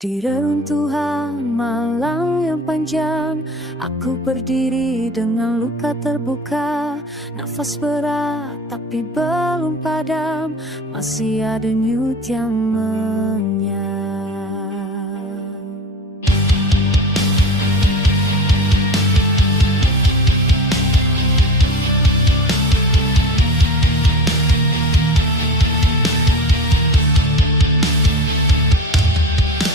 Di reruntuhan malam yang panjang, aku berdiri dengan luka terbuka. Nafas berat tapi belum padam, masih ada nyut yang menyang.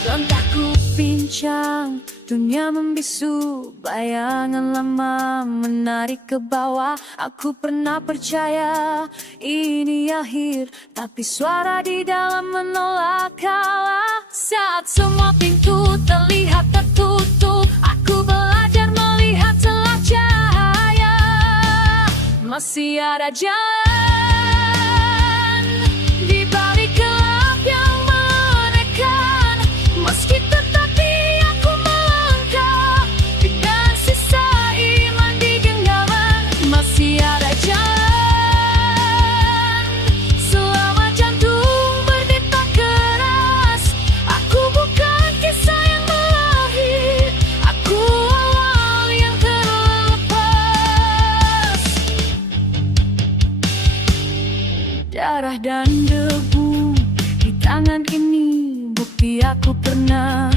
Langkahku pincang, dunia membisu, bayangan lama menarik ke bawah. Aku pernah percaya ini akhir, tapi suara di dalam menolak kalah. Saat semua pintu terlihat tertutup, aku belajar melihat celah cahaya. Masih ada jalan di balik gelap yang menekan. Meski tetapi aku melangkah dengan sisa iman di genggaman. Masih ada jalan selama jantung berdetak keras. Aku bukan kisah yang berakhir, aku awal yang terlepas. Darah dan debu di tangan ini, bukti aku pernah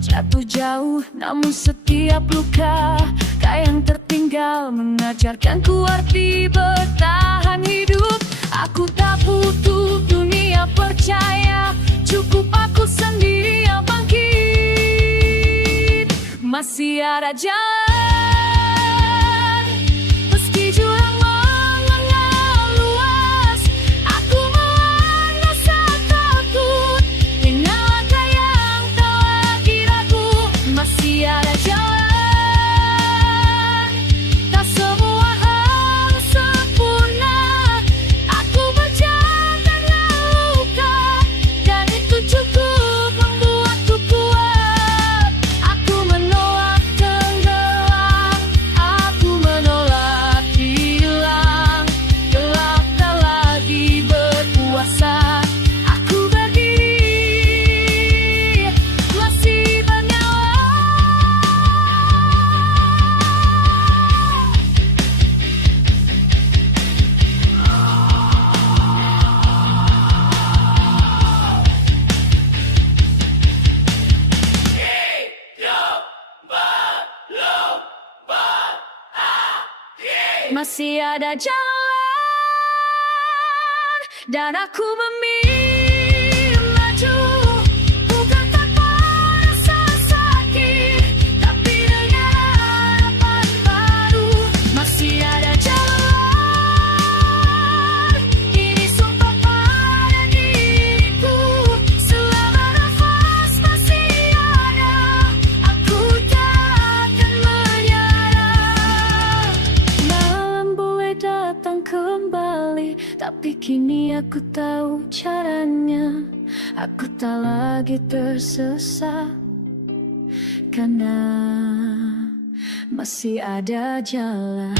jatuh jauh. Namun setiap luka kayak yang tertinggal mengajarkanku arti bertahan hidup. Aku tak butuh dunia percaya, cukup aku sendiri yang bangkit. Masih ada jalan meski jurang mengenal luas. Aku melawan rasa takut dengan langkah yang tak lagi ragu. Masih ada jalan, tak semua hal sempurna. Aku berjalan dengan luka, dan itu cukup membuatku kuat. Aku menolak tenggelam, aku menolak hilang. Gelap tak lagi berkuasa. Aku berdiri, masih bernyawa. Masih ada jalan, dan aku memilih maju. Bukan tanpa rasa sakit, tapi dengan harapan baru. Masih ada jalan, ini sumpah pada diriku. Selama nafas masih ada, aku tak akan menyerah. Malam boleh datang kembali, tapi kini aku tahu caranya. Aku tak lagi tersesat, karena masih ada jalan.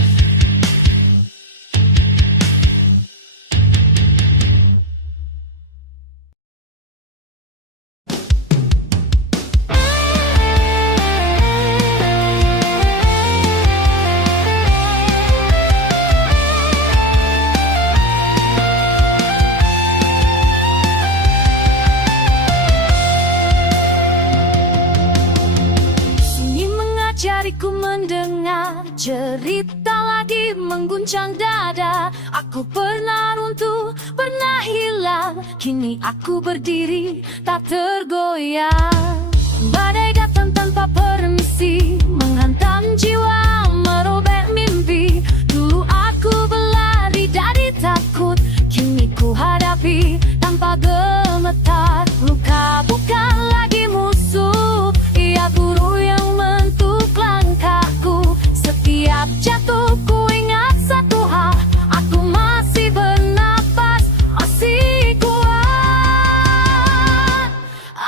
Sunyi mengajariku mendengar cerita lagi mengguncang dada. Aku pernah runtuh, pernah hilang, kini aku berdiri tak tergoyang. Badai datang tanpa permisi, menghantam jiwa, merobek mimpi. Dulu aku berlari dari takut, kini ku hadapi tanpa gemetar. Luka bukan lagi musuh, ia guru yang mentuk langkahku. Setiap jatuh ku ingat satu hal, aku masih bernapas, masih kuat.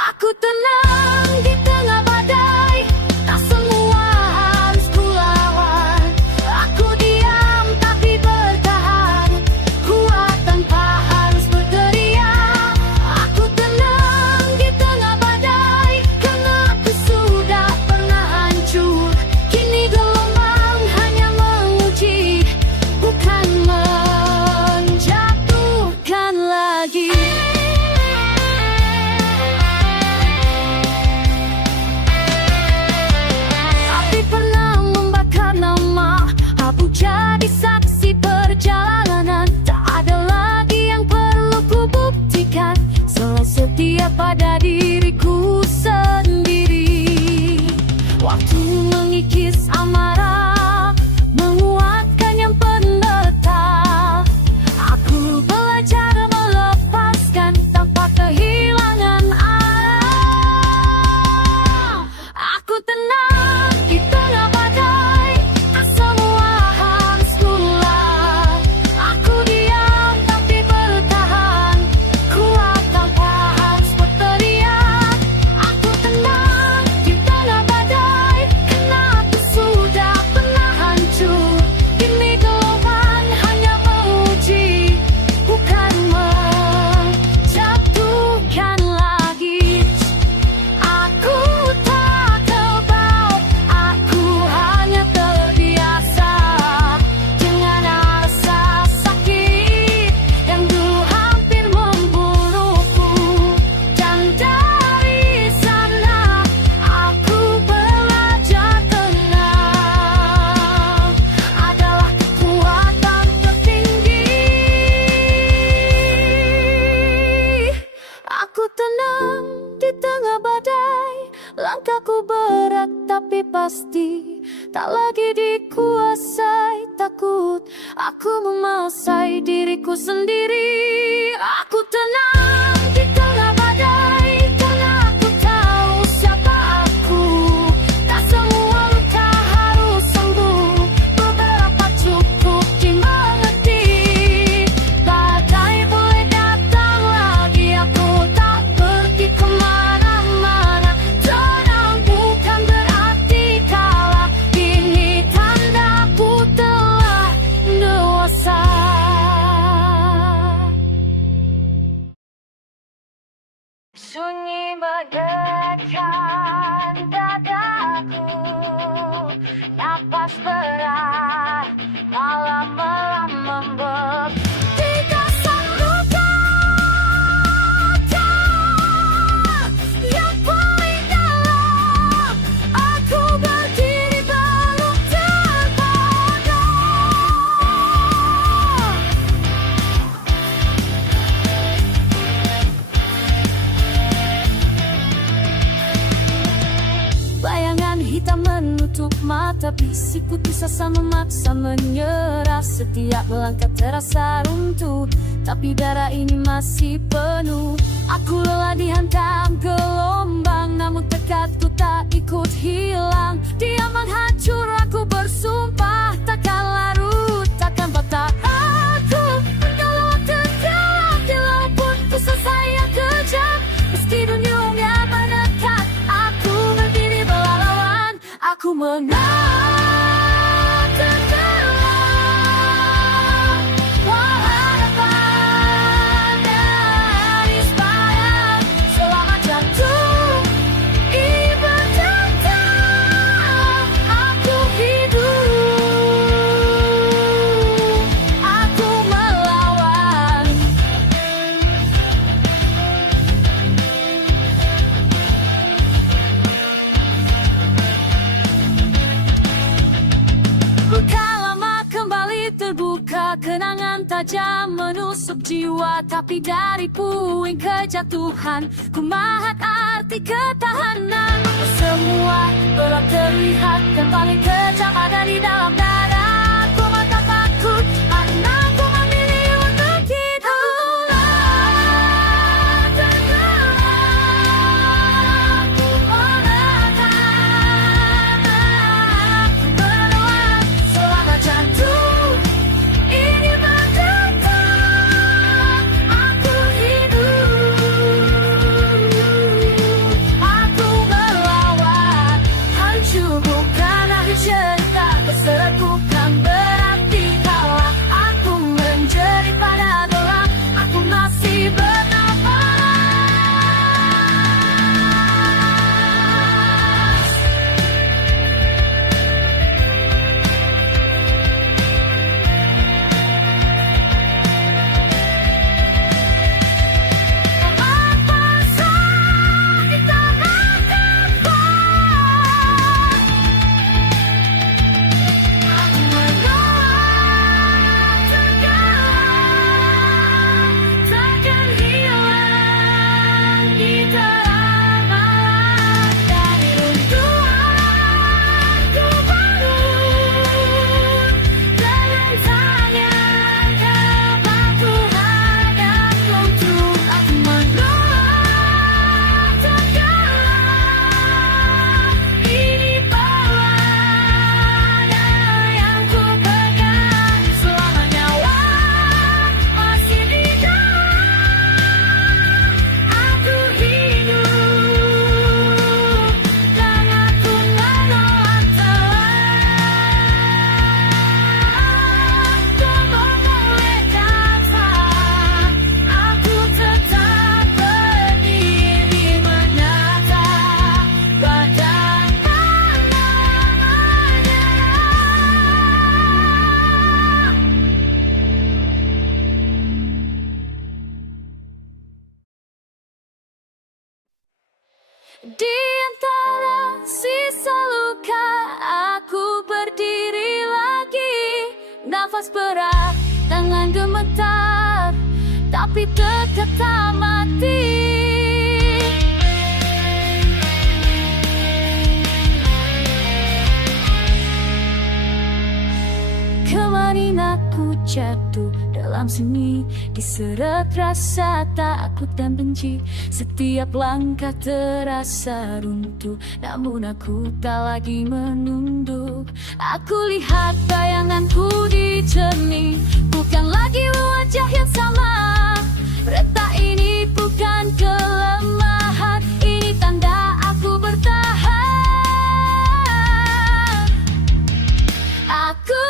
Aku tenang di tengah badai, tak semua harus ku Aku jadi saksi perjalanan, tak ada lagi yang perlu ku buktikan selain setia pada diriku sendiri. Waktu mengikis amarah, menguatkan yang pendeta. Aku belajar melepaskan tanpa kehilangan arah. Aku tenang di tengah badai, semua harus mulai. Aku diam tapi bertahan, kuat tanpa harus berteriak. Aku tenang di tengah badai, karena aku sudah pernah hancur. Ini gelombang hanya menguji, bukan menjatuhkan lagi. Aku tak terbaut, aku hanya terbiasa dengan rasa sakit yang dulu hampir membunuhku. Dan dari sana aku belajar tenang adalah kekuatan tertinggi. Aku tenang di tengah badai, langkahku berat tapi pasti, tak lagi dikuasai takut. Aku menguasai diriku sendiri. Aku tenang di tengah badai, karena aku tahu siapa aku. Tak semua luka harus sembuh, beberapa cukup dimengerti. Badai boleh datang lagi, aku tak pergi kemana-mana. Tenang bukan berarti kalah, ini tandaku telah dewasa. Sunyi bagaikan dadaku, napas berat, malam-malam membekam. Tidak sanggup kata yang paling dalam, aku berdiri belum terpodong. Bayangan hitam menutup mata, bisikku bisa memaksa menyerah. Setiap langkah terasa runtuh, tapi darah ini masih penuh. Aku lelah dihantam gelombang, namun tekadku tak ikut hilang. Dia menghancur, aku bersumpah takkan larut, takkan patah. Aku kalau terjebak di lautku selesai yang kejam. Meski dunia mendekat, aku berdiri melawan. Aku menang tergelam, harapan dari sepadan. Selamat jantung ini berdetak, aku hidup, aku melawan. Luka lama kembali terbuka, kenangan tajam menusuk jiwa. Tapi dari puing kejatuhan, ku mahat arti ketahanan. Semua gelap terlihat dan paling kejam ada di dalam dadaku. Mata takut, karena ku memilih untuk hidup. Selamat jantung ini berdetak, aku hidup, aku melawan. Hancur bukan akhir cerita, berseraku nafas berat, tangan gemetar, tapi tetap tak mati. Kemarin aku jatuh dalam seni, diseret rasa takut dan benci. Setiap langkah terasa runtuh, namun aku tak lagi menunduk. Aku lihat bayanganku di cermin, bukan lagi wajah yang sama. Retak ini bukan kelemahan, ini tanda aku bertahan. Aku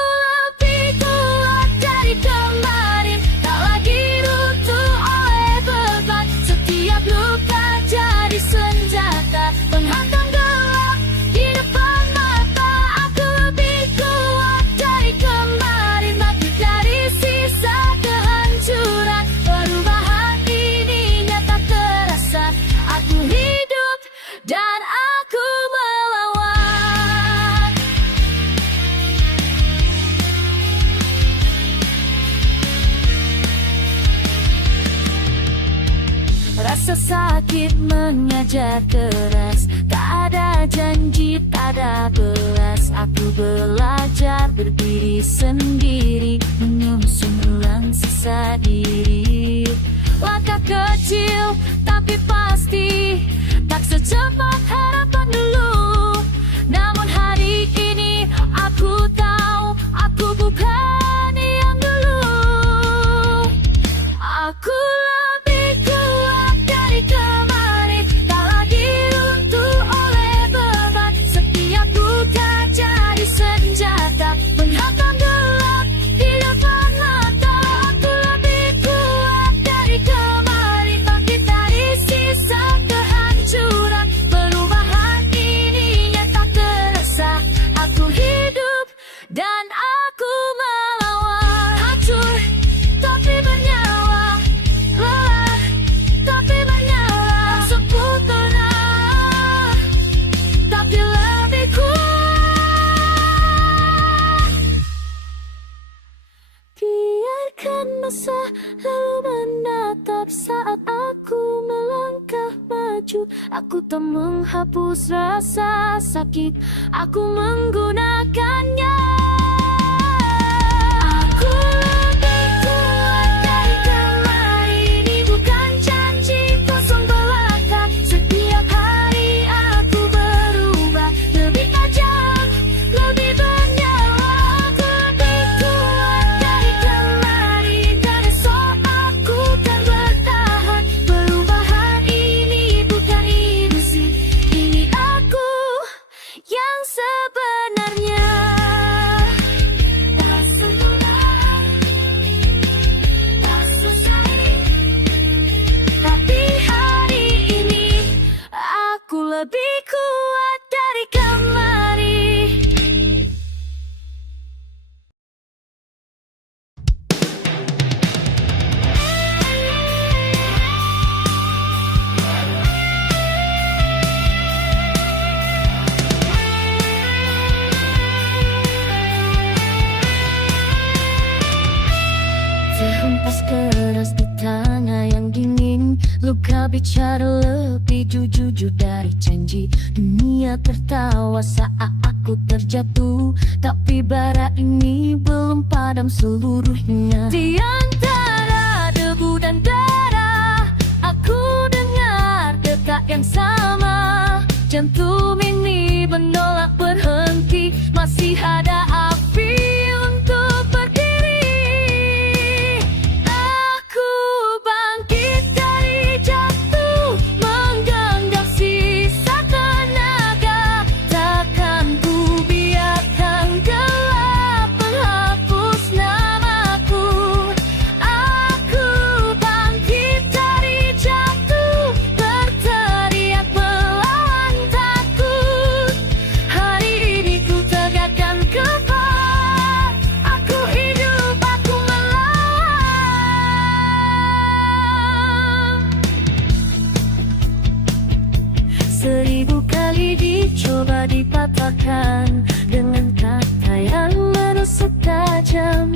lebih kuat dari kemarin, tak lagi runtuh oleh beban. Setiap luka jadi senjata penghantam gelap di depan mata. Aku lebih kuat dari kemarin, bangkit dari sisa kehancuran. Perubahan ini nyata terasa, aku hidup dan aku melawan. Rasa sakit mengajar keras, tak ada janji, tak ada belas. Aku belajar berdiri sendiri, menyusun ulang sisa diri. Langkah kecil tapi pasti, tak secepat harapan dulu. Namun hari ini aku tahu, aku bukan yang dulu. Aku lebih kuat dari kemarin, tak lagi runtuh oleh beban. Setiap luka jadi senjata penghantam gelap di depan mata. Aku lebih kuat dari kemarin, bangkit dari sisa kehancuran. Perubahan ini nyata terasa, aku hidup dan aku melawan. Hancur tapi bernyawa, lelah tapi menyala, sempurna tapi lebih kuat. Biarkan masa lalu menatap saat aku melangkah maju. Aku tak menghapus rasa sakit, aku menggunakannya. Aku lebih kuat dari kemarin, ini bukan janji kosong belaka. Setiap hari aku berubah, lebih tajam, lebih bernyawa. Aku lebih kuat dari kemarin, dan esok aku kan bertahan. Perubahan ini bukan ilusi, ini aku yang sebenarnya. Tak semudah, tak susah, tapi hari ini aku lebih kuat dari kemarin. Terhempas keras di tanah yang dingin, luka bicara lebih jujur dari janji. Dunia tertawa saat aku terjatuh, tapi bara ini belum padam seluruhnya. Di antara debu dan darah, aku dengar detak yang sama. Jantung ini menolak berhenti, masih ada api untuk berdiri. Aku bangkit dari jatuh, menggenggam sisa tenaga. Takkan ku biarkan gelap menghapus namaku. Aku bangkit dari jatuh, berteriak melawan takut. Hari ini ku tegakkan kepala, aku hidup, aku melawan. 1000 kali dicoba dipatahkan dengan kata yang menusuk tajam.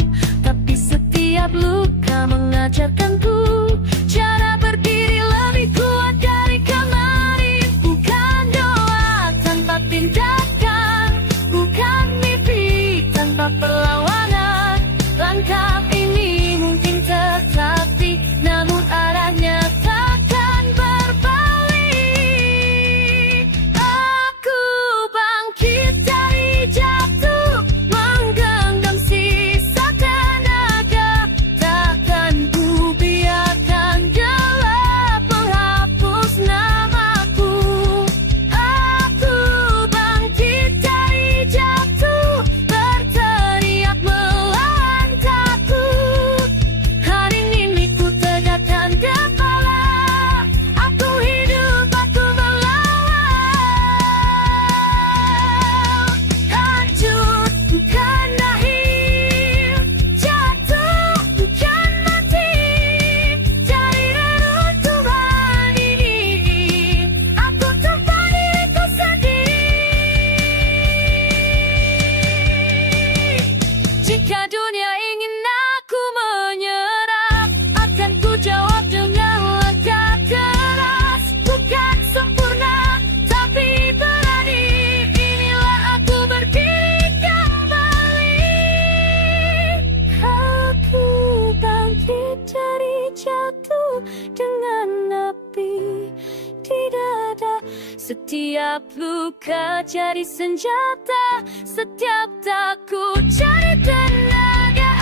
Setiap luka jadi senjata, setiap takut jadi tenaga.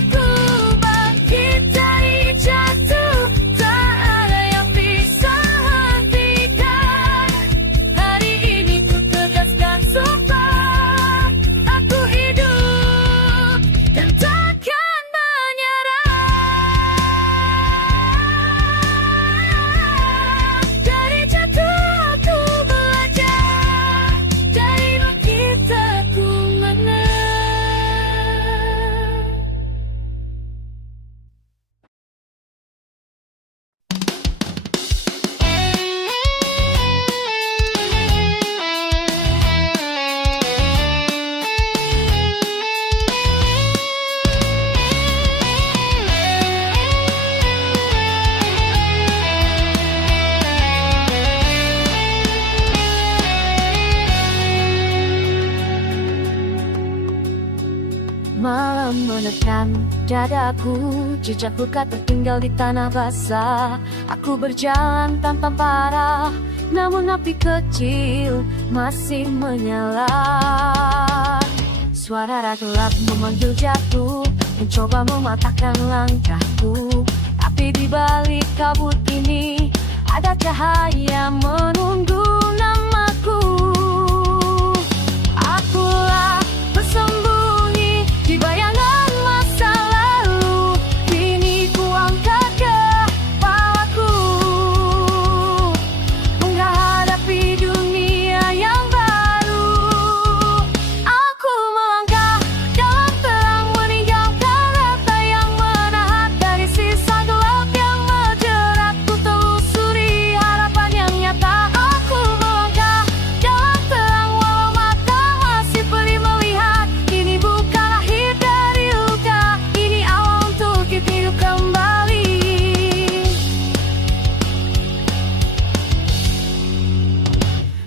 Aku bangkit dari jatuh, tak ada yang bisa hentikan. Hari ini ku tegaskan sumpah, aku hidup dan takkan menyerah. Dari jatuh aku belajar, dari bangkit aku menang. Malam menekan dadaku, jejak luka tertinggal di tanah basah. Aku berjalan tanpa parah, namun api kecil masih menyala. Suara gelap memanggil jatuh, mencoba mematahkan langkahku. Tapi di balik kabut ini ada cahaya menunggu namaku. Akulah bersembunyi di bayangan masa lalu, kini ku angkat kepalaku, menghadapi dunia yang baru. Aku melangkah dalam terang, meninggalkan rata yang menahan. Dari sisa gelap yang menjerat, ku telusuri harapan yang nyata. Aku melangkah dalam terang, walau mata masih perih melihat. Ini bukan akhir dari luka, ini awal untuk hidup kembali.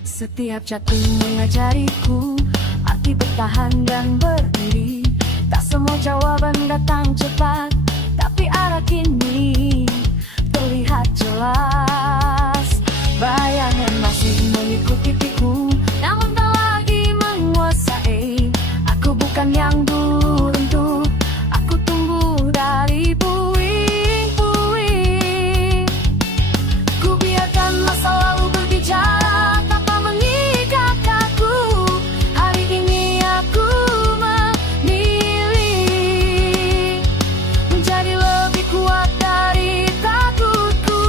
Setiap jatuh mengajariku arti bertahan dan berdiri. Tak semua jawaban datang cepat, tapi arah kini terlihat jelas. Bayangan masih mengikuti piku, namun tak lagi menguasai. Aku bukan yang dulu runtuh, aku tumbuh dari puing-puing. Ku biarkan masa lalu berbicara tanpa mengikat aku. Hari ini aku memilih menjadi lebih kuat dari takutku.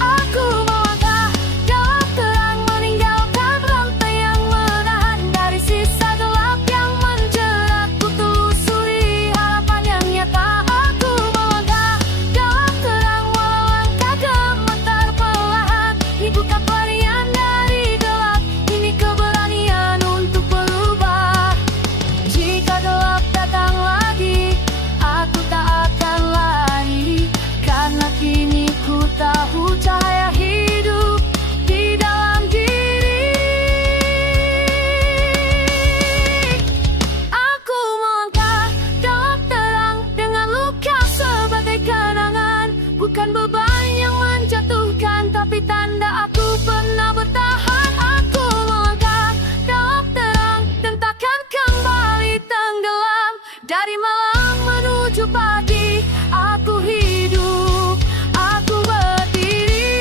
Aku melangkah dalam terang, meninggalkan rantai yang menahan. Dari sisa gelap yang menjerat, ku telusuri harapan yang nyata. Aku melangkah dalam terang, walau langkah gemetar perlahan. Ini bukan pelarian dari gelap, ini keberanian untuk berubah. Jika gelap datang lagi, aku tak akan lari, karena kini ku tahu cahaya hidup di dalam diri. Aku melangkah dalam terang dengan luka sebagai kenangan, bukan beban yang menjatuhkan, tapi tanda aku pernah bertahan. Aku melangkah dalam terang dan takkan kembali tenggelam. Dari malam menuju pagi, aku hidup, aku berdiri.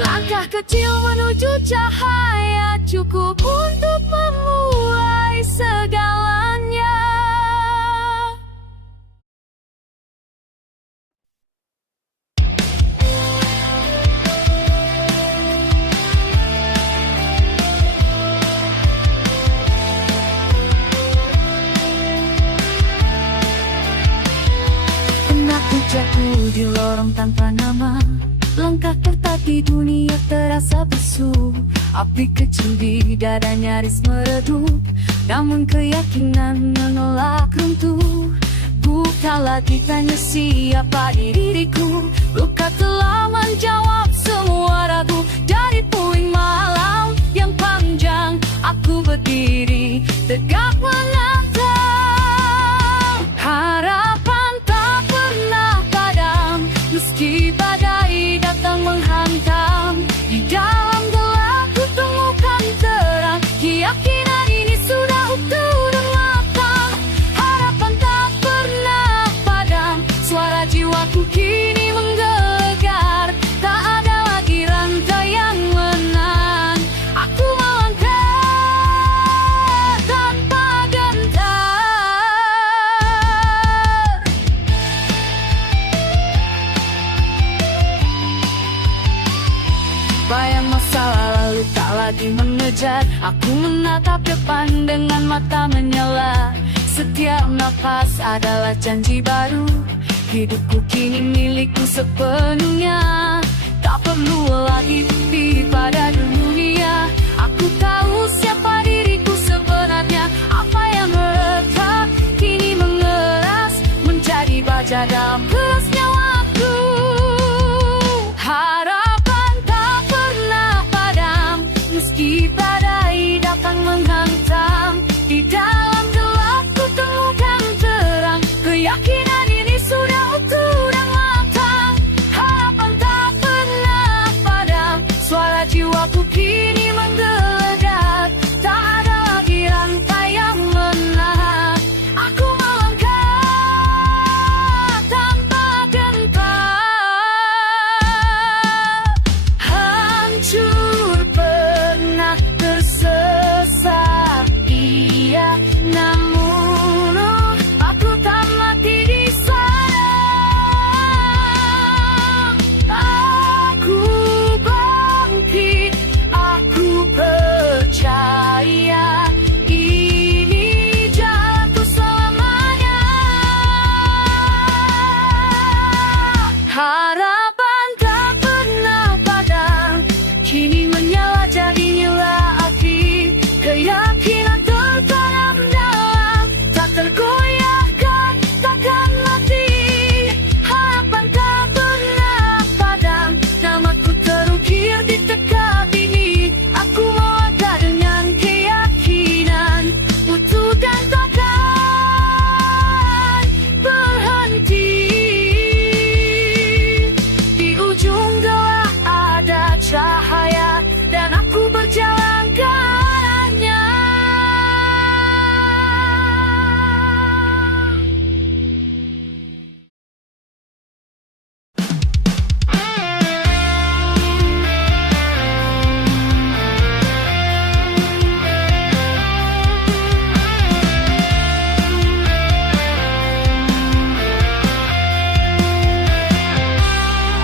Langkah kecil menuju cahaya, cukup untuk memulai segalanya. Pernah ku jatuh di lorong tanpa nama, langkah ketat di dunia terasa bisu. Api kecil di dada nyaris meredup, namun keyakinan menolak runtuh. Bukan lagi tanya siapa diriku, luka telah menjawab semua ragu. Dari puing malam yang panjang, aku berdiri tegak menatap. Harapan tak pernah padam, meski badai datang menghantam. Di dalam gelap ku temukan terang, keyakinan ini sudah utuh dan matang. Harapan tak pernah padam, suara jiwaku kini menggelegar. Tak ada lagi rantai yang menang, aku melangkah tanpa gentar. Bayang masa lalu tak lagi mengejar, aku menatap depan dengan mata menyala. Setiap napas adalah janji baru, hidupku kini milikku sepenuhnya. Tak perlu lagi bukti pada dunia, aku tahu siapa diriku sebenarnya. Apa yang retak kini mengeras, menjadi baja dalam gelas nyawaku. Harapan tak pernah padam, meski badai datang menghantam. Di dalam gelap ku temukan terang, keyakinan ini sudah utuh dan matang. Harapan tak pernah padam, suara jiwaku kini menggelegar. Tak ada lagi rantai yang menahan, aku melangkah tanpa gentar. Hancur pernah tersesat, iya, namun aku tak mati di sana. Aku bangkit, aku percaya ini jalanku selamanya. Harapan tak pernah padam, kini menyala jadi nyala api. Keyakinan tertanam dalam, tak tergoyahkan, takkan mati. Harapan tak pernah padam, namaku terukir di tegak ini. Aku melangkah dengan keyakinan utuh dan takkan berhenti. Di ujung gelap ada cahaya, dan aku berjalan ke arahnya.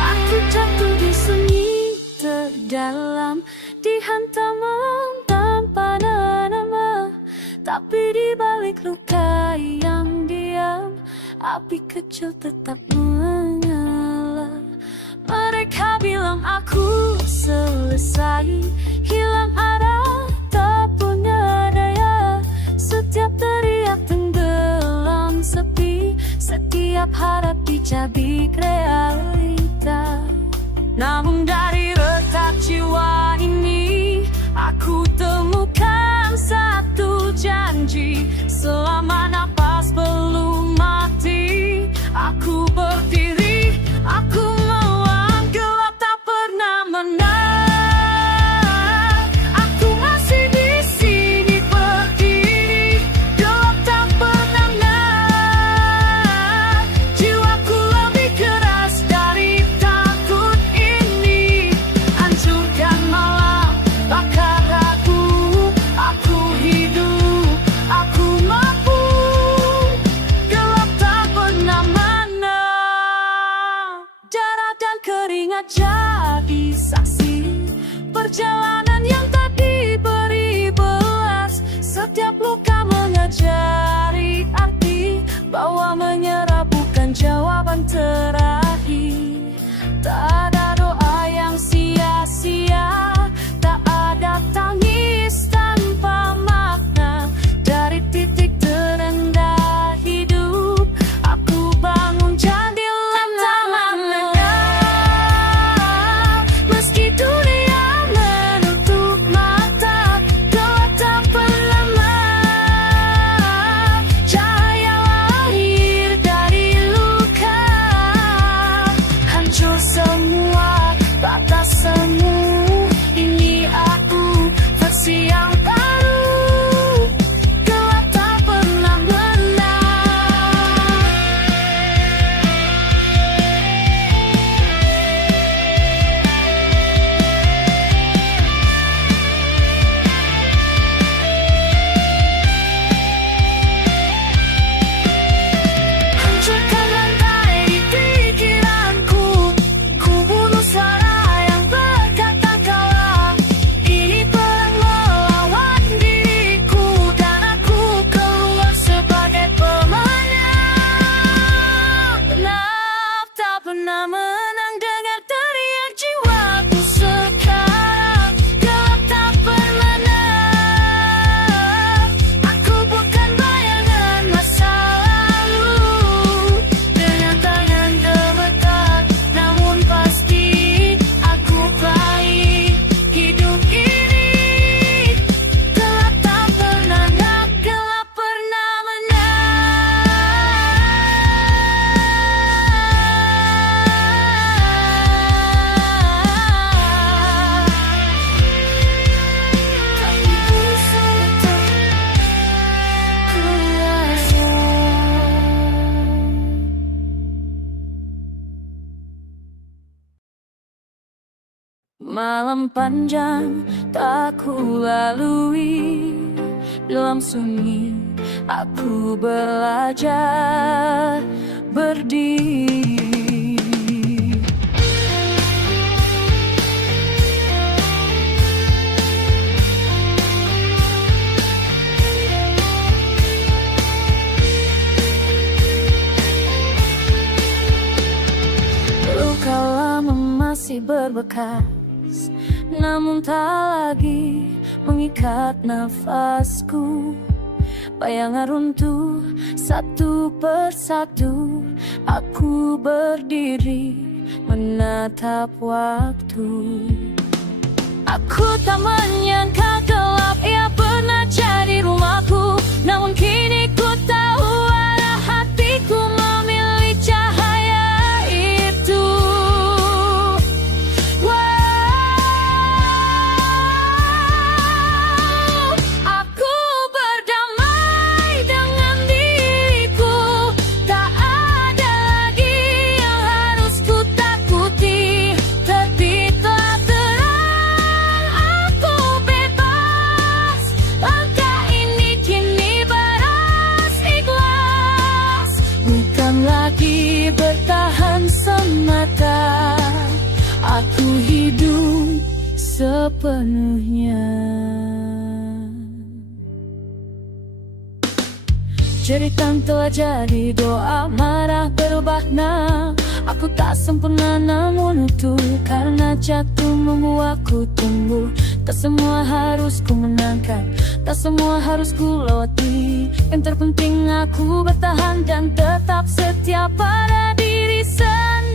Aku jatuh di sunyi terdalam, dihantam tanpa nama. Tapi di balik luka yang diam, api kecil tetap menyala. Mereka bilang aku selesai, hilang arah, tak punya daya. Setiap teriak tenggelam sepi, setiap harap dicabik realita. Namun dari retak jiwa ini, aku temukan satu janji. Selama napas belum mati, aku berdiri, aku melawan gelap tak pernah menang. Aku masih di sini berdiri, gelap tak pernah menang. Jiwaku lebih keras dari takut ini. Hancurkan malam, bakar ragu. Aku hidup, aku mampu. Gelap tak pernah menang. Darah dan keringat jadi saksi perjalanan yang tak diberi belas. Setiap luka mengajari arti bahwa menyerah bukan jawaban terakhir. Tak ada doa yang sia-sia, tak ada tangis tanpa makna. Dari titik terendah hidup, Malam panjang tak ku lalui, dalam sunyi aku belajar berdiri. Luka lama masih berbekas, namun tak lagi mengikat nafasku. Bayangan runtuh satu persatu, aku berdiri menatap waktu. Aku tak menyangka gelap ia pernah jadi rumahku, namun kini ku tahu arah hatiku memilih cahaya itu. Aku berdamai dengan diriku, tak ada lagi yang harus ku takuti. Terbitlah terang, aku bebas. Langkah ini kini baras ikhlas, bukan lagi bertahan semata. Aku hidup sepenuhnya. Jeritan telah jadi doa, marah berubah nah. Aku tak sempurna namun utuh, karena jatuh membuatku tumbuh. Tak semua harus ku menangkan, tak semua harus ku lewati. Yang terpenting aku bertahan dan tetap setia pada diri sendiri.